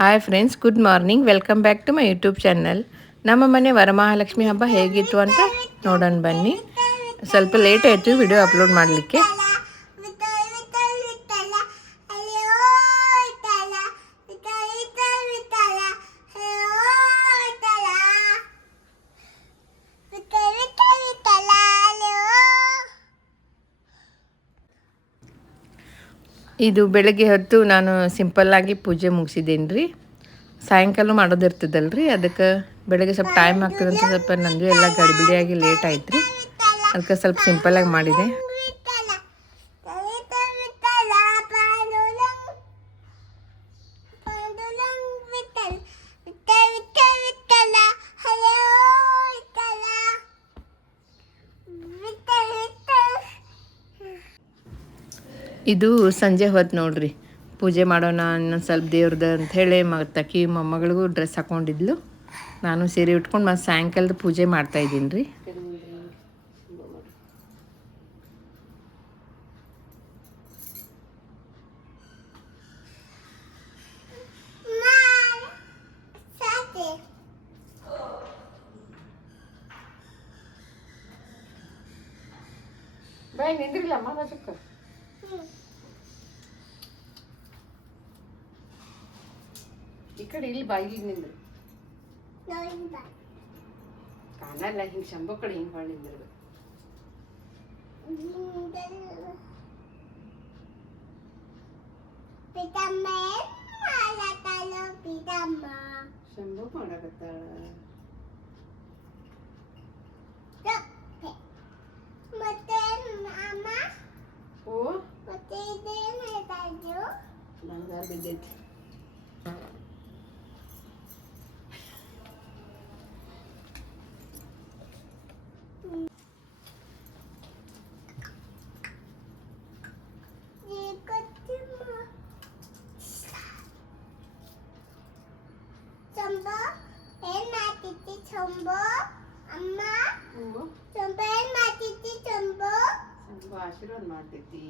Hi friends, good morning. Welcome back to my YouTube channel. ನಮ್ಮ ಮನೆ ವರಮಹಾಲಕ್ಷ್ಮಿ ಹಬ್ಬ ಹೇಗಿತ್ತು ಅಂತ ನೋಡೋಣ ಬನ್ನಿ. ಸ್ವಲ್ಪ ಲೇಟ್ ಆಯಿತು ವಿಡಿಯೋ ಅಪ್ಲೋಡ್ ಮಾಡಲಿಕ್ಕೆ. ಇದು ಬೆಳಗ್ಗೆ ಹೊತ್ತು ನಾನು ಸಿಂಪಲ್ಲಾಗಿ ಪೂಜೆ ಮುಗಿಸಿದ್ದೀನಿ ರೀ. ಸಾಯಂಕಾಲ ಮಾಡೋದಿರ್ತದಲ್ಲ ರೀ, ಅದಕ್ಕೆ ಬೆಳಗ್ಗೆ ಸ್ವಲ್ಪ ಟೈಮ್ ಆಗ್ತದಂತ ಸ್ವಲ್ಪ ನಂದು ಎಲ್ಲ ಗಡಿಬಿಡಿಯಾಗಿ ಲೇಟ್ ಆಯ್ತು ರೀ. ಅದಕ್ಕೆ ಸ್ವಲ್ಪ ಸಿಂಪಲ್ಲಾಗಿ ಮಾಡಿದೆ. ಇದು ಸಂಜೆ ಹೊತ್ತು ನೋಡ್ರಿ, ಪೂಜೆ ಮಾಡೋಣ ಇನ್ನೊಂದು ಸ್ವಲ್ಪ ದೇವ್ರದ್ದು ಅಂಥೇಳಿ ತಕ್ಕಿ ಮೊಮ್ಮಗಳಿಗೂ ಡ್ರೆಸ್ ಹಾಕ್ಕೊಂಡಿದ್ಲು. ನಾನು ಸೀರೆ ಉಟ್ಕೊಂಡು ಮತ್ತು ಸಾಯಂಕಾಲದ ಪೂಜೆ ಮಾಡ್ತಾಯಿದ್ದೀನಿ ರೀ. ಬಾಯ್ ನಿಂದ್ರಿಲ್ಲ ಮಾತಾಡಕ್ಕೆ. ಈ ಕಡೆ ಇಲ್ಲಿ ಬಾಯಿಗೆ ನಿಂದ್ರು ಕಾಣಲ್ಲ. ಹಿಂಗೆ ಶಂಭು ಕಡೆ ಹಿಂಗೆ ಹೊಳ್ಳಿ ನಿಂದಿರ್ಬೇಕು. ಶಂಭು ಮಾಡಕತ್ತಾಳ. ಓ ನನಗಾರ ಬಿದ್ದೈತಿ. ಆಶೀರ್ವಾದ ಮಾಡ್ತೈತಿ.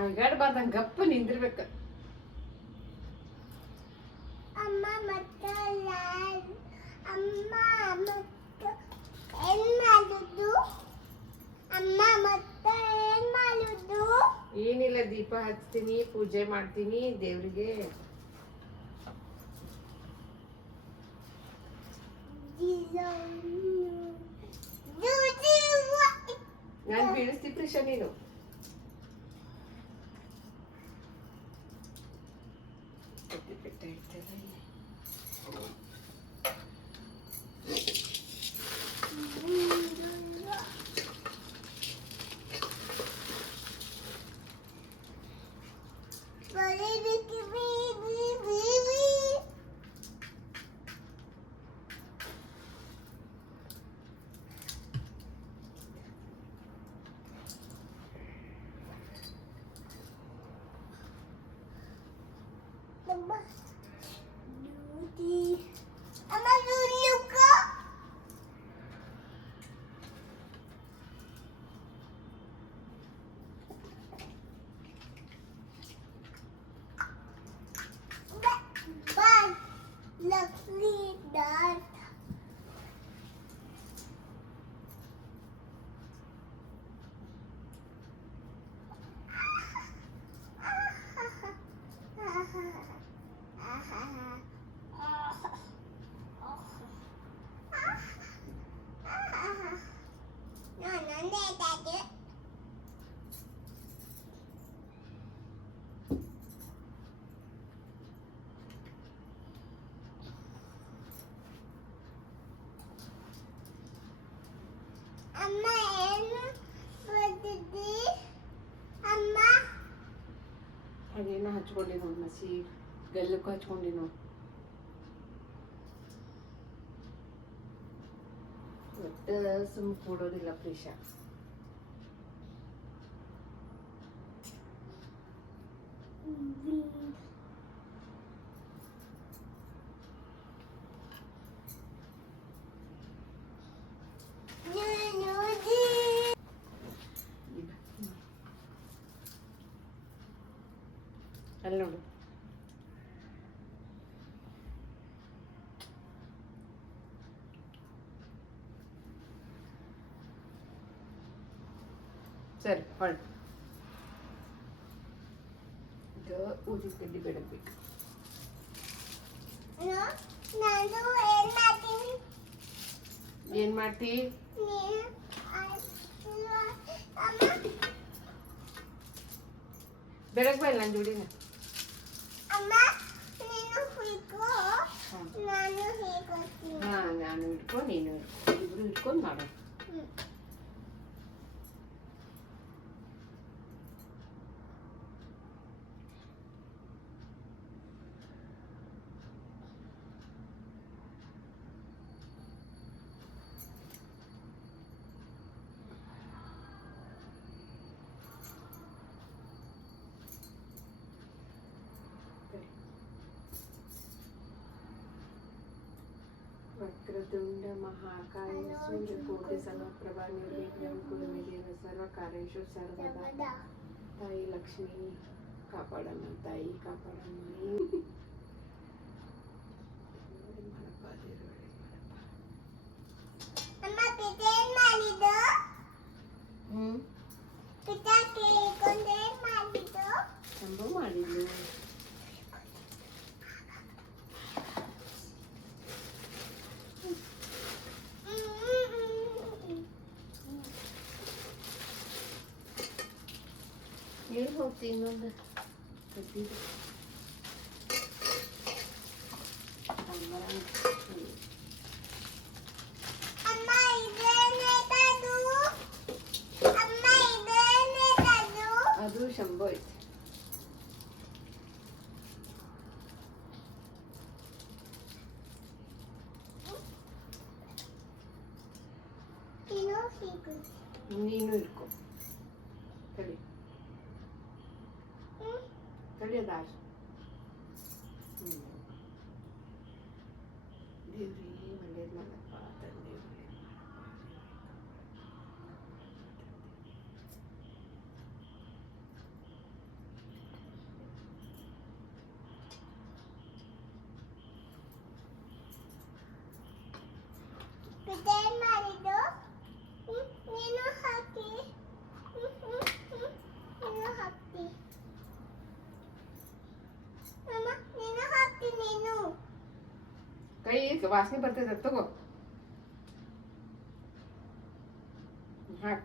ಅಳ್ಗಾಡ್ಬಾರ್ದಂಗ ಗಪ್ಪ ನಿಂದಿರ್ಬೇಕ. ಏನಿಲ್ಲ, ದೀಪ ಹಚ್ತೀನಿ, ಪೂಜೆ ಮಾಡ್ತೀನಿ ದೇವ್ರಿಗೆ. ನಾನು ಬೀಳಿಸ್ತಿ ಪ್ರಿಷ ನೀನು. ಅದೇನೋ ಹಚ್ಕೊಂಡಿ ನೋಡಿ, ಮಸಿ ಗಲ್ಲಕ್ಕೂ ಹಚ್ಕೊಂಡಿ ನೋಡಿ. ಒಟ್ಟು ಸುಮ್ಮ ಕೂಡೋದಿಲ್ಲ ಪ್ರೀಶಾ. ಅಲ್ಲಿ ನೋಡು. ಸರಿ ಹೊಳ್ಳಿ ಈಗ ಊದಿನ ಕಡ್ಡಿ ಬೆಳಗ್ಬೇಕು. ಏನ್ ಮಾಡ್ತಿ? ಬೆಳಗ್ಗೆ ಬಲ್ಲ ನನ್ನ ಜೋಡಿನ. ಹಾ, ನಾನು ಇಟ್ಕೊ, ನೀನು ಇಟ್ಕೊ, ಇಬ್ರು ಇಟ್ಕೊಂಡು ಮಾಡೋಣ. वक्रतुंड महाकाय सूर्यकोटि समप्रभा निर्विघ्नं कुरु मे देव सर्वकार्येषु सर्वदा. ತಾಯಿ ಲಕ್ಷ್ಮಿ ಕಾಪಾಡಮ್ಮ, ತಾಯಿ ಕಾಪಾಡಮ್ಮ. ಸಂಭವ ಮಾಡಿದ್ಲು. ಎಲ್ಲಿ ಹೋಗ್ತೀನಿ ಇನ್ನೊಂದು ಕದ್ದಿದ್ದು ಅದು ಶಂಭು ಐತಿ. ನೀನು ಇಟ್ಕೊ. ತಡಿ ತಡಿಯೋದ ದೇವ್ರಿ ಒಳ್ಳೇದು ಮಾಡಪ್ಪ ತಂದೆ. ಕೈ ವಾಸನೆ ಬರ್ತೈತೆ, ತಗೋ ಹಾಕ.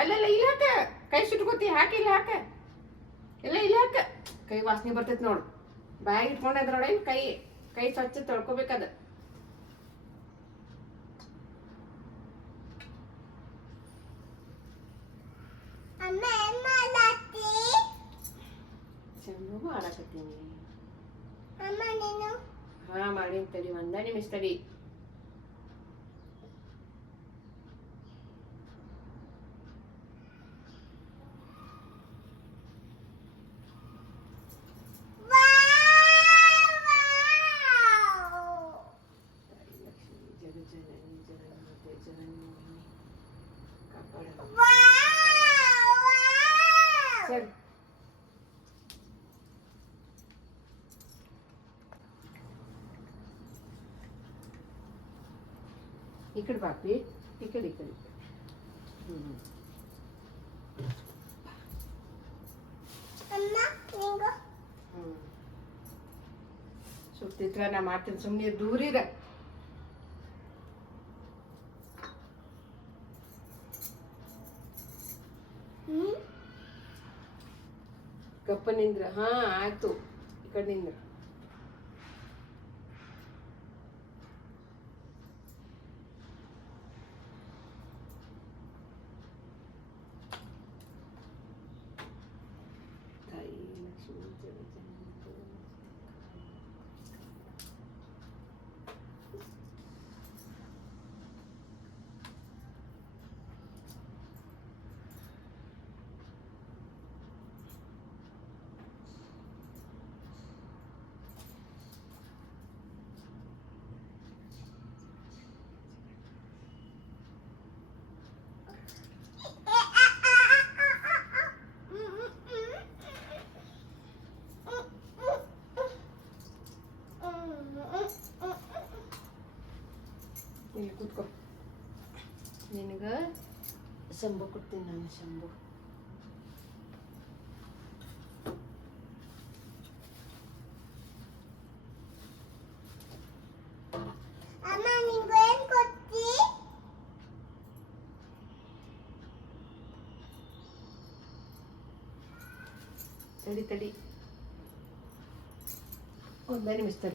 ಅಲ್ಲಲ್ಲ ಇಲ್ಲಿ ಹಾಕ, ಕೈ ಸುಟ್ಕೋತಿ, ಹಾಕಿ ಇಲ್ಲಿ ಹಾಕ, ಎಲ್ಲ ಇಲ್ಲಿ ಹಾಕ. ಕೈ ವಾಸನೆ ಬರ್ತೈತೆ ನೋಡು. ಬಾಯಾಗಿ ಇಟ್ಕೊಂಡ್ರೊಡೆ ಕೈ ಕೈ ಸ್ವಚ್ಛ ತೊಳ್ಕೊಬೇಕದ. ಚೆಂದ ಮಾಡಕತ್ತೀನಿ. ಹಾ ಮಾಡೀನಿ, ತಡಿ ಒಂದ ನಿಮಿಷ ತಡಿ. ಸರಿ ಈ ಕಡೆ ಬಾಪಿ, ಈ ಕಡೆ ಈ ಕಡೆ. ಸುತ್ತಿತ್ರ ನಾ ಮಾಡ್ತೀನಿ, ಸುಮ್ಮನೆ ದೂರಿರ. ಕಪ್ಪ ನಿಂದ್ರ. ಹಾ ಆಯ್ತು, ಈ ಕಡೆ ನಿಂದ್ರ. ತಾಯಿ ಲಕ್ಷ್ಮೀ ಶಂಭು ಕೊಡ್ತೀನಿ ನಾನು. ಶಂಭು ತಡಿ ತಡಿ ಒಂದೇ ನಿಮಿಷ ತಡಿ.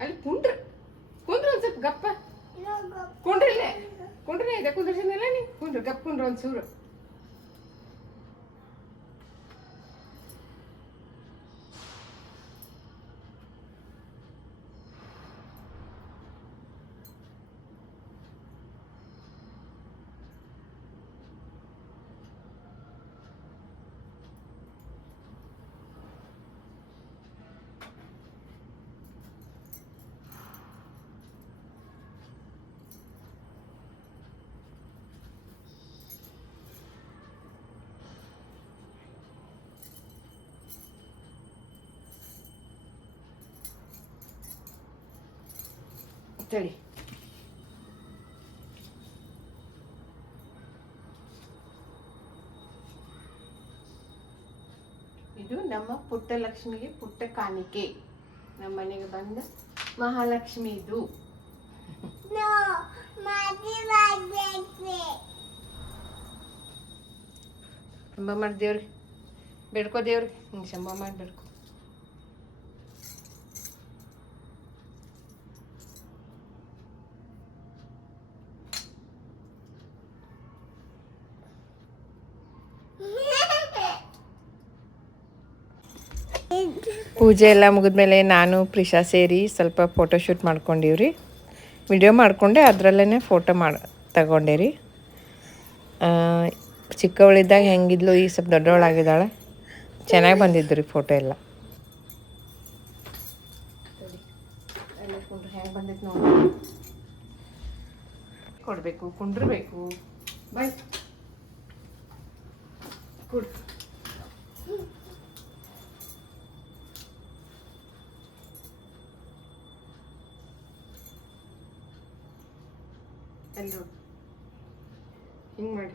ಅಲ್ಲಿ ಕುಂಡ್ರ ಒಂದು ಸ್ವಲ್ಪ ಗಪ್ಪ ಕುಂಡ್ರಿಲ್ಲೇ ಕುಂಡ್ರಿ ಇದೆ ಕುಂದ್ರಸಿನಲ್ಲ ನೀ ಕುಂಡ್ರಿ ಗಪ್ ಕುಂಡ್ರ ಒಂದು ಸೂರು. ತಡಿ ಇದು ನಮ್ಮ ಪುಟ್ಟ ಲಕ್ಷ್ಮಿಗೆ ಪುಟ್ಟ ಕಾಣಿಕೆ. ನಮ್ಮ ಮನೆಗೆ ಬಂದ ಮಹಾಲಕ್ಷ್ಮಿ ಇದು. ಶಂಭ ಮಾಡಿ ದೇವ್ರಿಗೆ ಬೇಡ್ಕೋ, ದೇವ್ರಿಗೆ ಹಿಂಗೆ ಶಂಭ ಮಾಡಿ ಬೇಡ್ಕೋ. ಪೂಜೆ ಎಲ್ಲ ಮುಗಿದ್ಮೇಲೆ ನಾನು ಪ್ರಿಷಾ ಸೇರಿ ಸ್ವಲ್ಪ ಫೋಟೋಶೂಟ್ ಮಾಡ್ಕೊಂಡಿವ್ರಿ. ವಿಡಿಯೋ ಮಾಡಿಕೊಂಡೆ, ಅದರಲ್ಲೇ ಫೋಟೋ ತಗೊಂಡೆ. ಚಿಕ್ಕವಳಿದ್ದಾಗ ಹೆಂಗಿದ್ಲು, ಈಗ ಸ್ವಲ್ಪ ದೊಡ್ಡವಳಾಗಿದ್ದಾಳೆ. ಚೆನ್ನಾಗಿ ಬಂದಿದ್ದು ರೀ ಫೋಟೋ ಎಲ್ಲ. ಹೆಂಗೆ ಬಂದೈತೆ ನೋಡಿ. ಕೊಡಬೇಕು, ಕುಂಡ್ರಬೇಕು. ಬಾಯ್ ಕುಡ್. ಎಲ್ಲರೂ ಹಿಂಗೆ ಮಾಡಿ,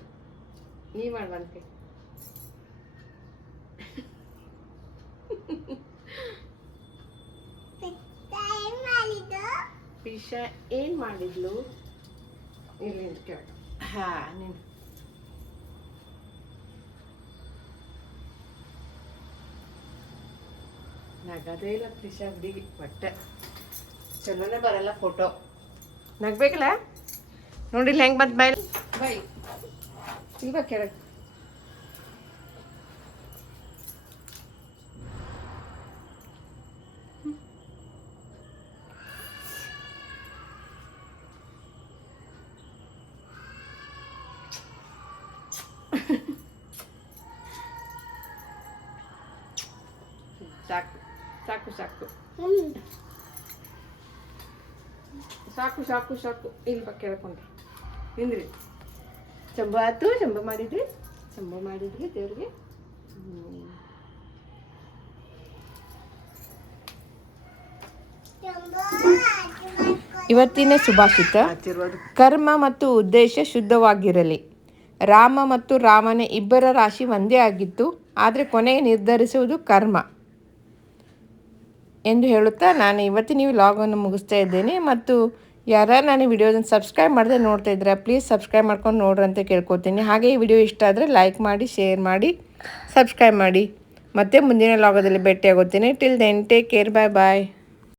ನೀ ಮಾಡುವಂತೆ. ಪಿಶಾ ಏನು ಮಾಡಿದ್ಲು ಇಲ್ಲಿ ಕೇಳ. ನೀನು ನಗದೇ ಇಲ್ಲ ಪಿಶಾ ಹುಡುಗಿ, ಬಟ್ಟೆ ಚಲೋನೇ ಬರಲ್ಲ ಫೋಟೋ. ನಗ್ಬೇಕಲ್ಲ ನೋಡಿಲ್ಲ ಹೆಂಗೆ ಬಂತು ಬಾಯ್ ಬಾಯ್ ಇಲ್ವಾ ಕೆಳಗೆ. ಸಾಕು ಸಾಕು ಸಾಕು ಸಾಕು ಸಾಕು ಸಾಕು. ಇಲ್ಲಿ ಬಾ ಕೇಳ್ಕೊಂಡ್ರಿ ನಿಂದ್ರಿ. ಶಂಭ ಆಯ್ತು, ಶಂಭ ಮಾಡಿದ್ರಿ ದೇವ್ರಿಗೆ. ಇವತ್ತಿನ ಸುಭಾಷಿತ: ಕರ್ಮ ಮತ್ತು ಉದ್ದೇಶ ಶುದ್ಧವಾಗಿರಲಿ. ರಾಮ ಮತ್ತು ರಾಮನ ಇಬ್ಬರ ರಾಶಿ ಒಂದೇ ಆಗಿತ್ತು, ಆದರೆ ಕೊನೆಗೆ ನಿರ್ಧರಿಸುವುದು ಕರ್ಮ ಎಂದು ಹೇಳುತ್ತಾ ನಾನು ಇವತ್ತಿನ ವ್ಲಾಗನ್ನು ಮುಗಿಸ್ತಾ ಇದ್ದೇನೆ. ಮತ್ತು ಯಾರು ನಾನು ವಿಡಿಯೋದನ್ನು ಸಬ್ಸ್ಕ್ರೈಬ್ ಮಾಡದೆ ನೋಡ್ತಾ ಇದ್ರೆ ಪ್ಲೀಸ್ ಸಬ್ಸ್ಕ್ರೈಬ್ ಮಾಡ್ಕೊಂಡು ನೋಡ್ರಿ ಅಂತ ಕೇಳ್ಕೊತೀನಿ. ಹಾಗೆ ಈ ವಿಡಿಯೋ ಇಷ್ಟ ಆದರೆ ಲೈಕ್ ಮಾಡಿ, ಶೇರ್ ಮಾಡಿ, ಸಬ್ಸ್ಕ್ರೈಬ್ ಮಾಡಿ. ಮತ್ತೆ ಮುಂದಿನ ವ್ಲಾಗದಲ್ಲಿ ಭೇಟಿ ಆಗುತ್ತೇನೆ. ಟಿಲ್ ದೆನ್ ಟೇಕ್ ಕೇರ್, ಬಾಯ್ ಬಾಯ್.